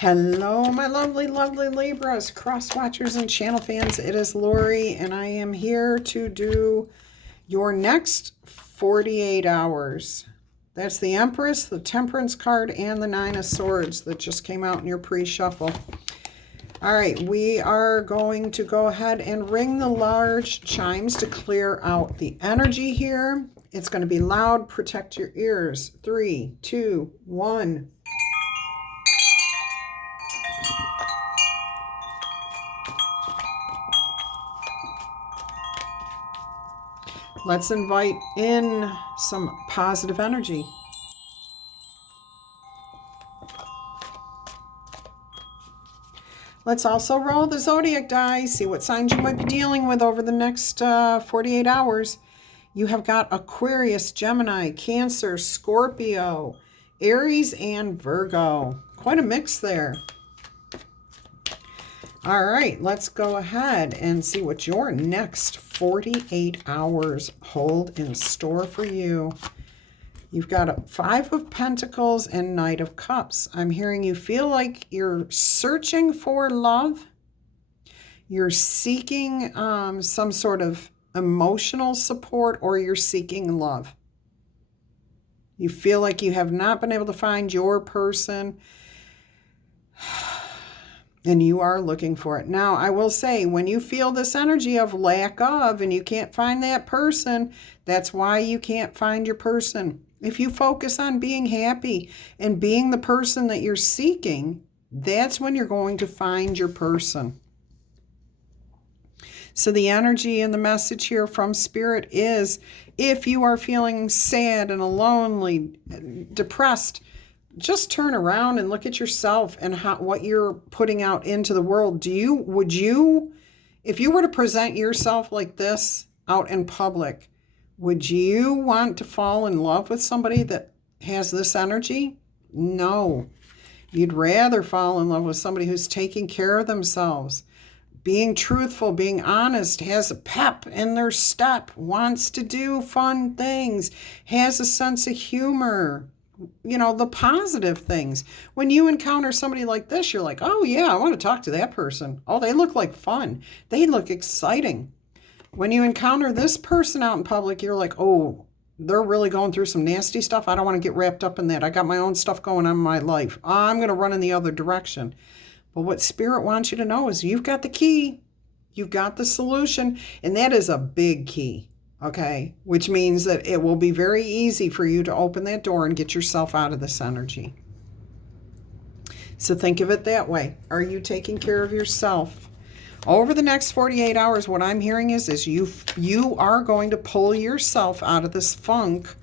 Hello, my lovely, lovely Libras, cross watchers and channel fans. It is Laurie, and I am here to do your next 48 hours. That's the Empress, the Temperance card, and the Nine of Swords that just came out in your pre-shuffle. All right, we are going to go ahead and ring the large chimes to clear out the energy here. It's going to be loud. Protect your ears. 3, 2, 1. Let's invite in some positive energy. Let's also roll the zodiac die, see what signs you might be dealing with over the next 48 hours. You have got Aquarius, Gemini, Cancer, Scorpio, Aries, and Virgo. Quite a mix there. All right, let's go ahead and see what your next 48 hours hold in store for you. You've got a 5 of Pentacles and Knight of Cups. I'm hearing you feel like you're searching for love. You're seeking some sort of emotional support, or you're seeking love. You feel like you have not been able to find your person, and you are looking for it. Now, I will say, when you feel this energy of lack of and you can't find that person, that's why you can't find your person. If you focus on being happy and being the person that you're seeking, that's when you're going to find your person. So the energy and the message here from Spirit is, if you are feeling sad and lonely, depressed, just turn around and look at yourself and what you're putting out into the world. Would you, if you were to present yourself like this out in public, would you want to fall in love with somebody that has this energy? No. You'd rather fall in love with somebody who's taking care of themselves, being truthful, being honest, has a pep in their step, wants to do fun things, has a sense of humor. You know, the positive things. When you encounter somebody like this, you're like, oh yeah, I want to talk to that person. Oh, they look like fun. They look exciting. When you encounter this person out in public, you're like, oh, they're really going through some nasty stuff. I don't want to get wrapped up in that. I got my own stuff going on in my life. I'm going to run in the other direction. But what Spirit wants you to know is you've got the key. You've got the solution. And that is a big key. Okay, which means that it will be very easy for you to open that door and get yourself out of this energy. So think of it that way. Are you taking care of yourself? Over the next 48 hours, what I'm hearing is you are going to pull yourself out of this funk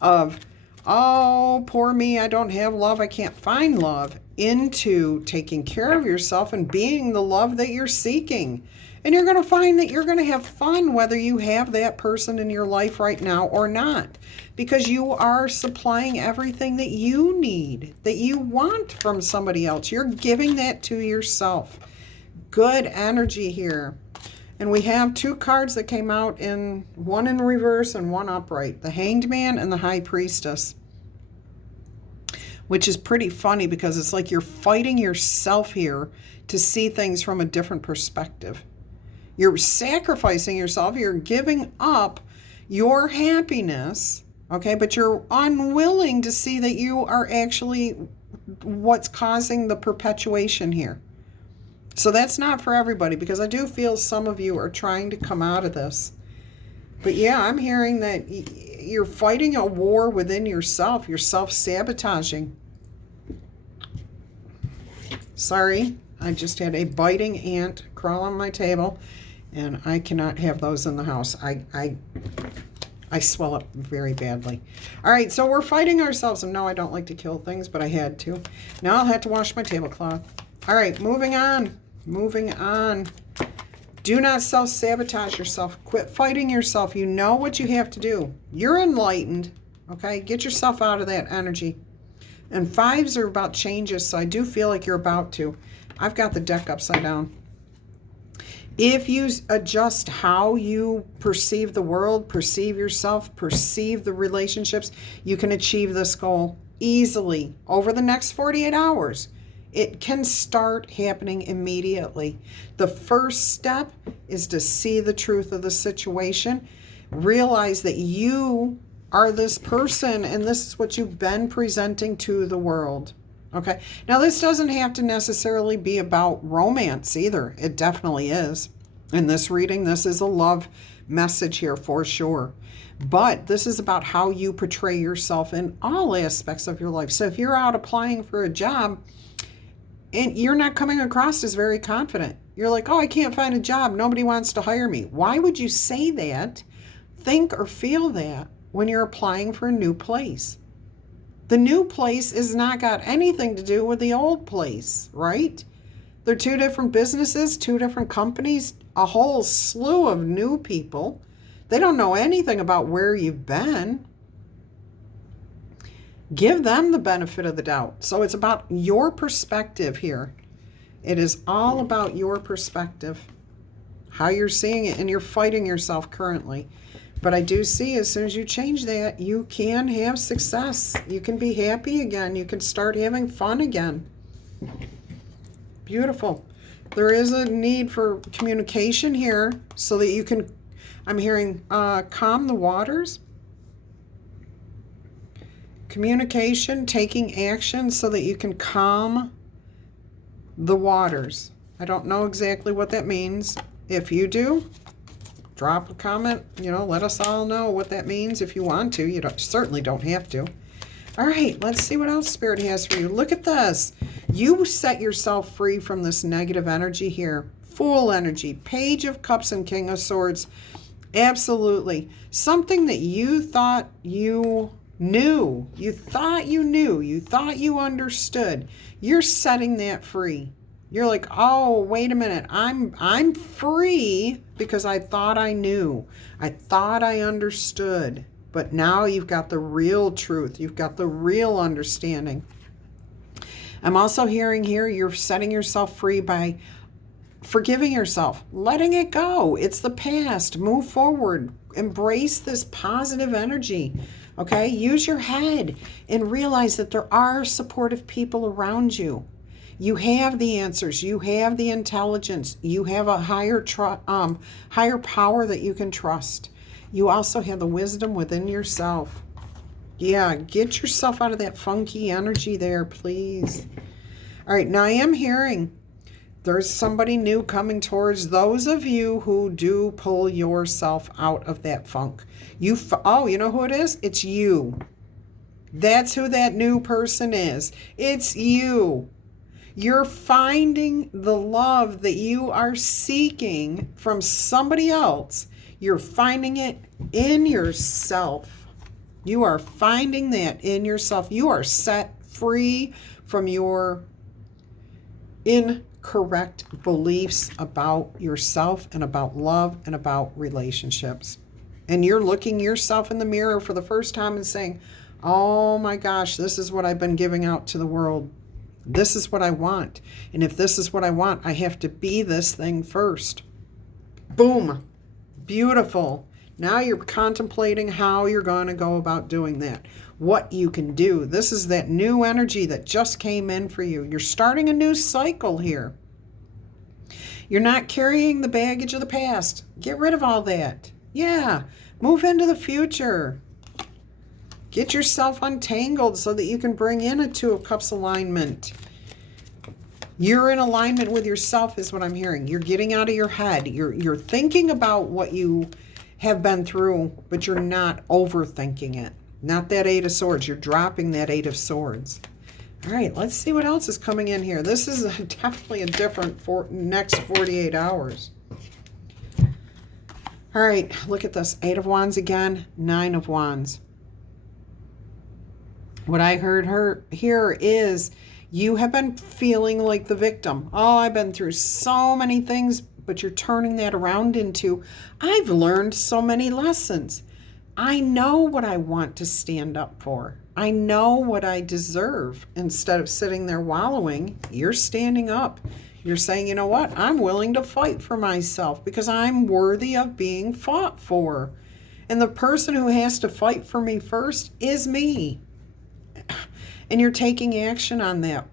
of, oh, poor me, I don't have love, I can't find love, into taking care of yourself and being the love that you're seeking. And you're going to find that you're going to have fun whether you have that person in your life right now or not. Because you are supplying everything that you need, that you want from somebody else. You're giving that to yourself. Good energy here. And we have 2 cards that came out, one in reverse and one upright. The Hanged Man and the High Priestess. Which is pretty funny because it's like you're fighting yourself here to see things from a different perspective. You're sacrificing yourself. You're giving up your happiness, okay? But you're unwilling to see that you are actually what's causing the perpetuation here. So that's not for everybody, because I do feel some of you are trying to come out of this. But yeah, I'm hearing that you're fighting a war within yourself. You're self-sabotaging. Sorry, I just had a biting ant crawl on my table, and I cannot have those in the house. I swell up very badly. All right, so we're fighting ourselves. And no, I don't like to kill things, but I had to. Now I'll have to wash my tablecloth. All right, moving on. Moving on. Do not self-sabotage yourself. Quit fighting yourself. You know what you have to do. You're enlightened, okay? Get yourself out of that energy. And 5s are about changes, so I do feel like you're about to. I've got the deck upside down. If you adjust how you perceive the world, perceive yourself, perceive the relationships, you can achieve this goal easily over the next 48 hours. It can start happening immediately. The first step is to see the truth of the situation, realize that you are this person and this is what you've been presenting to the world. Okay. Now, this doesn't have to necessarily be about romance either. It definitely is. In this reading, this is a love message here for sure. But this is about how you portray yourself in all aspects of your life. So if you're out applying for a job and you're not coming across as very confident, you're like, oh, I can't find a job. Nobody wants to hire me. Why would you say that, think or feel that when you're applying for a new place? The new place has not got anything to do with the old place, right? They're two different businesses, two different companies, a whole slew of new people. They don't know anything about where you've been. Give them the benefit of the doubt. So it's about your perspective here. It is all about your perspective, how you're seeing it, and you're fighting yourself currently. But I do see as soon as you change that, you can have success. You can be happy again. You can start having fun again. Beautiful. There is a need for communication here so that you can, I'm hearing, calm the waters. Communication, taking action so that you can calm the waters. I don't know exactly what that means. If you do, drop a comment. Let us all know what that means if you want to. You certainly don't have to. All right, let's see what else Spirit has for you. Look at this. You set yourself free from this negative energy here. Fool energy, Page of Cups and King of Swords. Absolutely. Something that you thought you knew. You thought you knew. You thought you understood. You're setting that free. You're like, oh, wait a minute. I'm free because I thought I knew. I thought I understood. But now you've got the real truth. You've got the real understanding. I'm also hearing here you're setting yourself free by forgiving yourself, letting it go. It's the past. Move forward. Embrace this positive energy. Okay? Use your head and realize that there are supportive people around you. You have the answers. You have the intelligence. You have a higher power that you can trust. You also have the wisdom within yourself. Yeah, get yourself out of that funky energy there, please. All right, now I am hearing there's somebody new coming towards those of you who do pull yourself out of that funk. Oh, you know who it is? It's you. That's who that new person is. It's you. You're finding the love that you are seeking from somebody else. You're finding it in yourself. You are finding that in yourself. You are set free from your incorrect beliefs about yourself and about love and about relationships. And you're looking yourself in the mirror for the first time and saying, oh my gosh, this is what I've been giving out to the world. This is what I want. And if this is what I want, I have to be this thing first. Boom. Beautiful. Now you're contemplating how you're going to go about doing that. What you can do. This is that new energy that just came in for you. You're starting a new cycle here. You're not carrying the baggage of the past. Get rid of all that. Yeah. Move into the future. Get yourself untangled so that you can bring in a Two of Cups alignment. You're in alignment with yourself is what I'm hearing. You're getting out of your head. You're thinking about what you have been through, but you're not overthinking it. Not that Eight of Swords. You're dropping that Eight of Swords. All right, let's see what else is coming in here. This is definitely a different next 48 hours. All right, look at this. Eight of Wands again, Nine of Wands. What I heard here is you have been feeling like the victim. Oh, I've been through so many things, but you're turning that around into, I've learned so many lessons. I know what I want to stand up for. I know what I deserve. Instead of sitting there wallowing, you're standing up. You're saying, you know what? I'm willing to fight for myself because I'm worthy of being fought for. And the person who has to fight for me first is me. And you're taking action on that.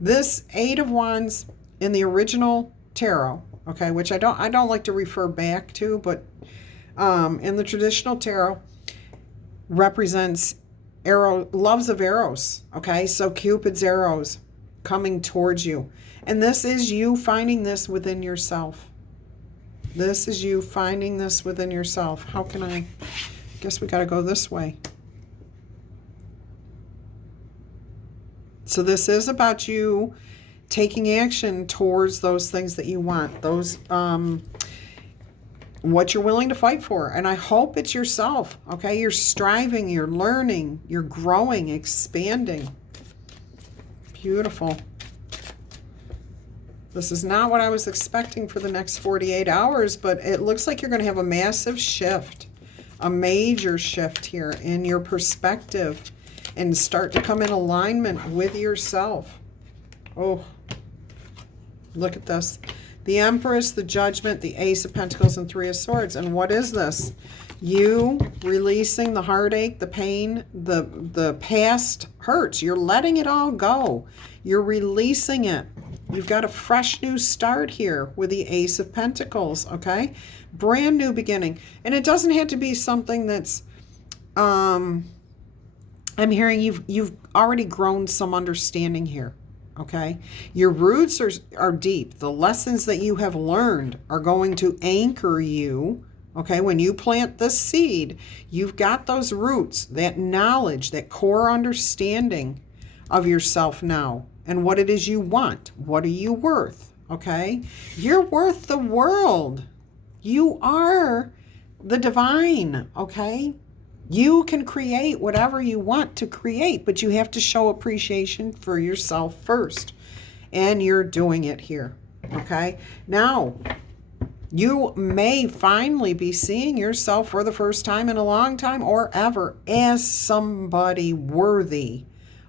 This Eight of Wands in the original tarot, okay, which I don't like to refer back to, but in the traditional tarot, represents loves of arrows, okay? So Cupid's arrows coming towards you. And this is you finding this within yourself. This is you finding this within yourself. How can I guess we got to go this way. So this is about you taking action towards those things that you want, those what you're willing to fight for. And I hope it's yourself, okay? You're striving, you're learning, you're growing, expanding. Beautiful. This is not what I was expecting for the next 48 hours, but it looks like you're going to have a massive shift, a major shift here in your perspective, and start to come in alignment with yourself. Oh, look at this. The Empress, the Judgment, the Ace of Pentacles, and Three of Swords. And what is this? You releasing the heartache, the pain, the past hurts. You're letting it all go. You're releasing it. You've got a fresh new start here with the Ace of Pentacles, okay? Brand new beginning. And it doesn't have to be something that's, I'm hearing you've already grown some understanding here. Okay, your roots are deep. The lessons that you have learned are going to anchor you. Okay, when you plant the seed, you've got those roots, that knowledge, that core understanding of yourself now and what it is you want. What are you worth? Okay, you're worth the world. You are the divine. Okay, you can create whatever you want to create, but you have to show appreciation for yourself first. And you're doing it here. Okay? Now, you may finally be seeing yourself for the first time in a long time or ever as somebody worthy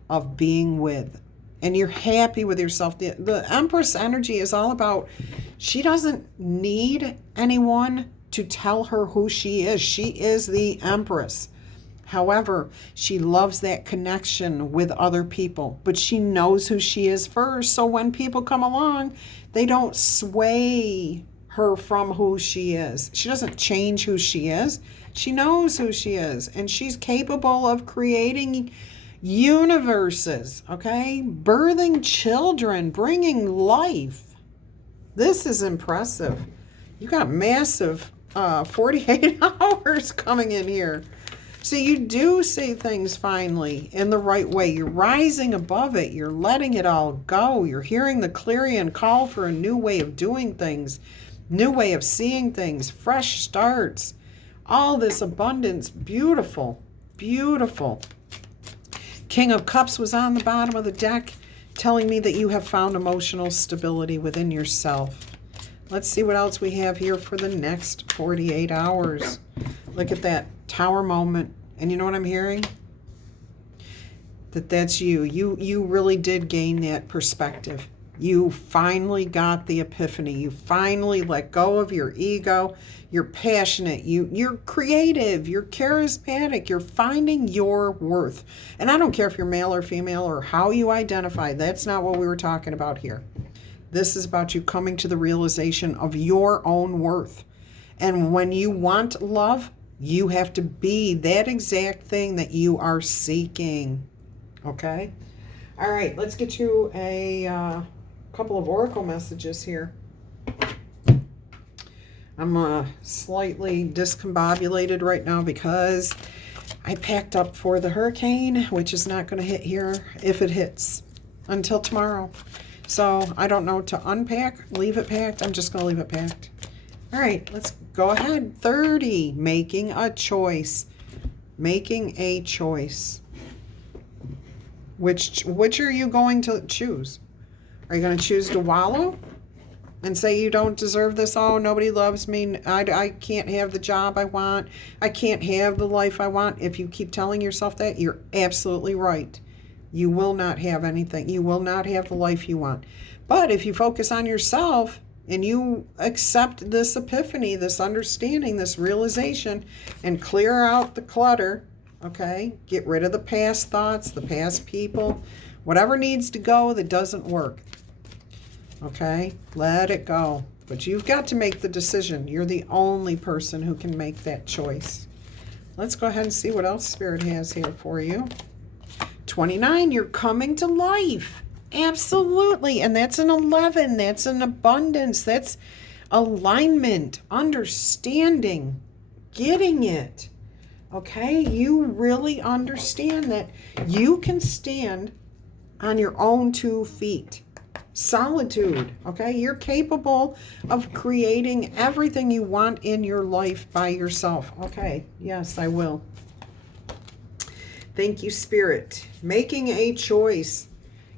of being with. And you're happy with yourself. The Empress energy is all about, she doesn't need anyone to tell her who she is. She is the Empress. However, she loves that connection with other people, but she knows who she is first. So when people come along, they don't sway her from who she is. She doesn't change who she is. She knows who she is, and she's capable of creating universes, okay? Birthing children, bringing life. This is impressive. You got massive 48 hours coming in here. So you do see things finally in the right way. You're rising above it. You're letting it all go. You're hearing the clarion call for a new way of doing things, new way of seeing things, fresh starts, all this abundance. Beautiful, beautiful. King of Cups was on the bottom of the deck, telling me that you have found emotional stability within yourself. Let's see what else we have here for the next 48 hours. Look at that Tower moment. And you know what I'm hearing? That's you. You really did gain that perspective. You finally got the epiphany. You finally let go of your ego. You're passionate. You're creative. You're charismatic. You're finding your worth. And I don't care if you're male or female or how you identify. That's not what we were talking about here. This is about you coming to the realization of your own worth. And when you want love, you have to be that exact thing that you are seeking. Okay? All right, let's get you a couple of oracle messages here. I'm slightly discombobulated right now because I packed up for the hurricane, which is not going to hit here if it hits until tomorrow. So I don't know to unpack, leave it packed. I'm just going to leave it packed. All right, let's go ahead. 30, making a choice. Making a choice. Which are you going to choose? Are you going to choose to wallow and say you don't deserve this? Oh, nobody loves me. I can't have the job I want. I can't have the life I want. If you keep telling yourself that, you're absolutely right. You will not have anything. You will not have the life you want. But if you focus on yourself and you accept this epiphany, this understanding, this realization, and clear out the clutter, okay? Get rid of the past thoughts, the past people, Whatever needs to go that doesn't work. Okay? Let it go. But you've got to make the decision. You're the only person who can make that choice. Let's go ahead and see what else Spirit has here for you. 29, you're coming to life. Absolutely. And that's an 11. That's an abundance. That's alignment, understanding, getting it. Okay? You really understand that you can stand on your own 2 feet. Solitude. Okay? You're capable of creating everything you want in your life by yourself. Okay. Yes, I will. Thank you, Spirit. Making a choice.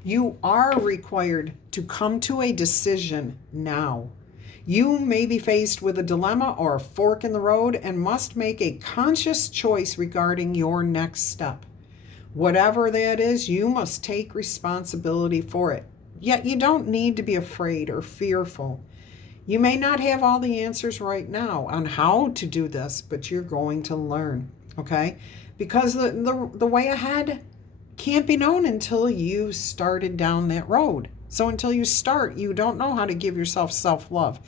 You are required to come to a decision now. You may be faced with a dilemma or a fork in the road and must make a conscious choice regarding your next step. Whatever that is, you must take responsibility for it. Yet you don't need to be afraid or fearful. You may not have all the answers right now on how to do this, but you're going to learn, okay? Because the way ahead can't be known until you've started down that road. So until you start, you don't know how to give yourself self-love.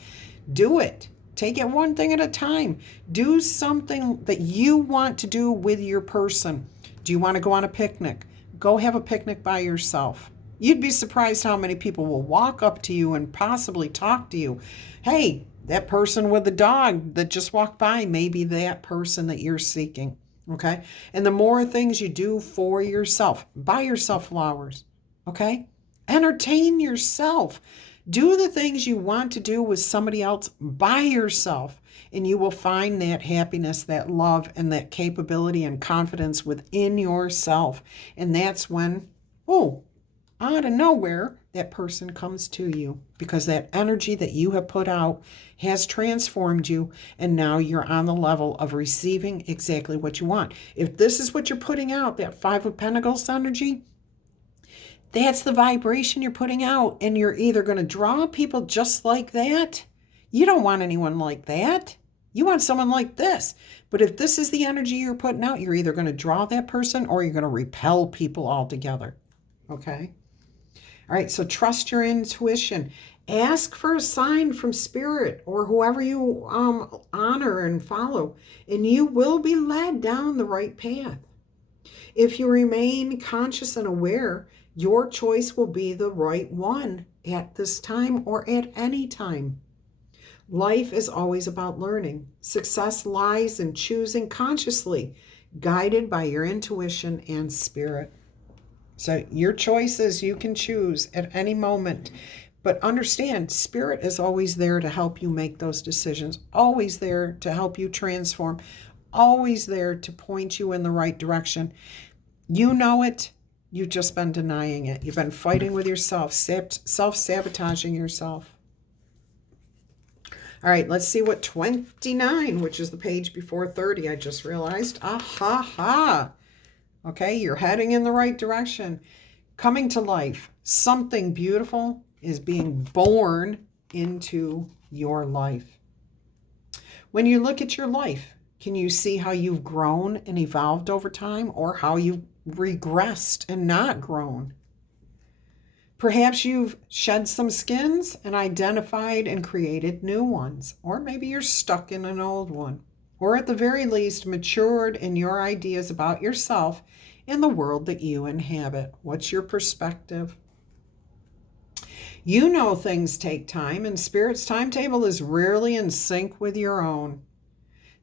Do it. Take it one thing at a time. Do something that you want to do with your person. Do you want to go on a picnic? Go have a picnic by yourself. You'd be surprised how many people will walk up to you and possibly talk to you. Hey, that person with the dog that just walked by may be that person that you're seeking. Okay? And the more things you do for yourself, buy yourself flowers. Okay? Entertain yourself. Do the things you want to do with somebody else by yourself, and you will find that happiness, that love, and that capability and confidence within yourself. And that's when, out of nowhere, that person comes to you, because that energy that you have put out has transformed you, and now you're on the level of receiving exactly what you want. If this is what you're putting out, that 5 of Pentacles energy, that's the vibration you're putting out, and you're either going to draw people just like that. You don't want anyone like that. You want someone like this. But if this is the energy you're putting out, you're either going to draw that person or you're going to repel people altogether. Okay? All right, so trust your intuition. Ask for a sign from Spirit or whoever you honor and follow, and you will be led down the right path. If you remain conscious and aware, your choice will be the right one at this time or at any time. Life is always about learning. Success lies in choosing consciously, guided by your intuition and spirit. So your choices, you can choose at any moment. But understand, Spirit is always there to help you make those decisions, always there to help you transform, always there to point you in the right direction. You know it. You've just been denying it. You've been fighting with yourself, self-sabotaging yourself. All right, let's see what 29, which is the page before 30, I just realized. Okay, you're heading in the right direction. Coming to life. Something beautiful is being born into your life. When you look at your life, can you see how you've grown and evolved over time, or how you've regressed and not grown? Perhaps you've shed some skins and identified and created new ones, or maybe you're stuck in an old one, or at the very least matured in your ideas about yourself and the world that you inhabit. What's your perspective? You know things take time, and Spirit's timetable is rarely in sync with your own.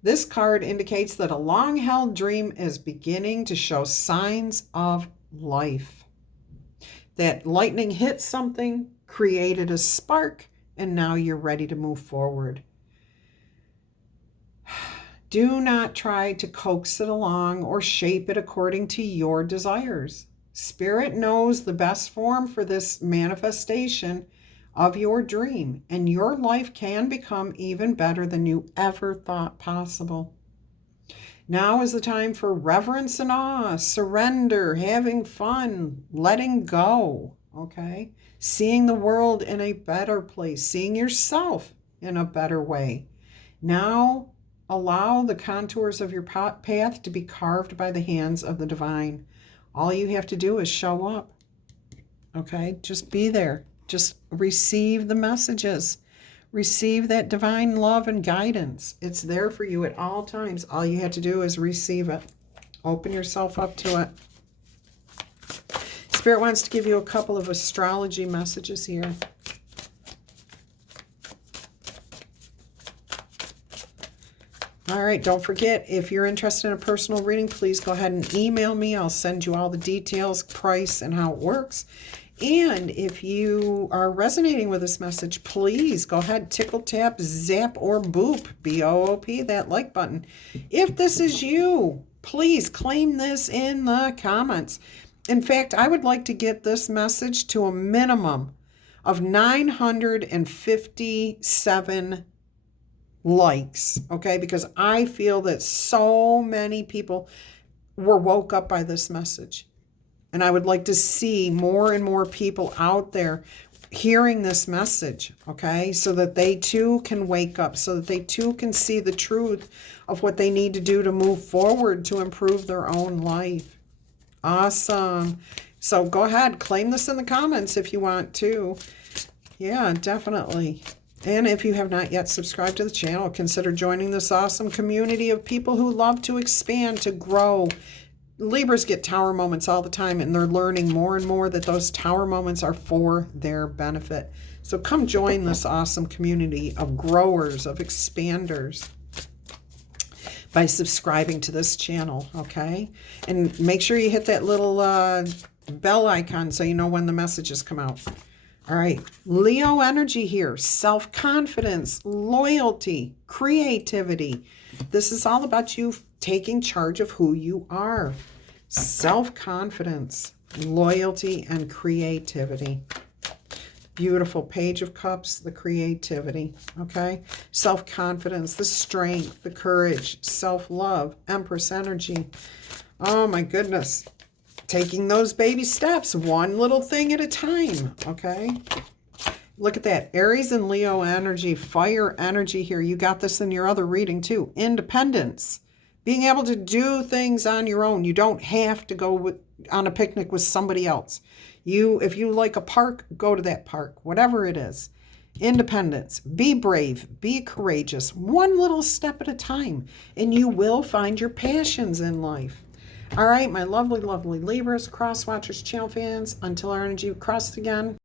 This card indicates that a long-held dream is beginning to show signs of life. That lightning hit something, created a spark, and now you're ready to move forward. Do not try to coax it along or shape it according to your desires. Spirit knows the best form for this manifestation of your dream, and your life can become even better than you ever thought possible. Now is the time for reverence and awe, surrender, having fun, letting go, okay? Seeing the world in a better place, seeing yourself in a better way. Now allow the contours of your path to be carved by the hands of the divine. All you have to do is show up. Okay, just be there. Just receive the messages. Receive that divine love and guidance. It's there for you at all times. All you have to do is receive it. Open yourself up to it. Spirit wants to give you a couple of astrology messages here. All right, don't forget, if you're interested in a personal reading, please go ahead and email me. I'll send you all the details, price, and how it works. And if you are resonating with this message, please go ahead, tickle, tap, zap, or boop, B-O-O-P, that like button. If this is you, please claim this in the comments. In fact, I would like to get this message to a minimum of 957 likes, okay? Because I feel that so many people were woke up by this message. And I would like to see more and more people out there hearing this message, okay? So that they too can wake up, so that they too can see the truth of what they need to do to move forward to improve their own life. Awesome. So go ahead, claim this in the comments if you want to. Yeah, definitely. And if you have not yet subscribed to the channel, consider joining this awesome community of people who love to expand, to grow. Libras get tower moments all the time, and they're learning more and more that those tower moments are for their benefit. So come join this awesome community of growers, of expanders, by subscribing to this channel, okay? And make sure you hit that little bell icon so you know when the messages come out. All right, Leo energy here, self-confidence, loyalty, creativity. This is all about you taking charge of who you are. Self-confidence, loyalty, and creativity. Beautiful Page of Cups, the creativity, okay? Self-confidence, the strength, the courage, self-love, Empress energy. Oh my goodness. Taking those baby steps, one little thing at a time, okay? Look at that. Aries and Leo energy, fire energy here. You got this in your other reading too. Independence. Being able to do things on your own. You don't have to go on a picnic with somebody else. If you like a park, go to that park, whatever it is. Independence. Be brave. Be courageous. One little step at a time, and you will find your passions in life. All right, my lovely, lovely Libras, cross watchers, channel fans, until our energy crosses again.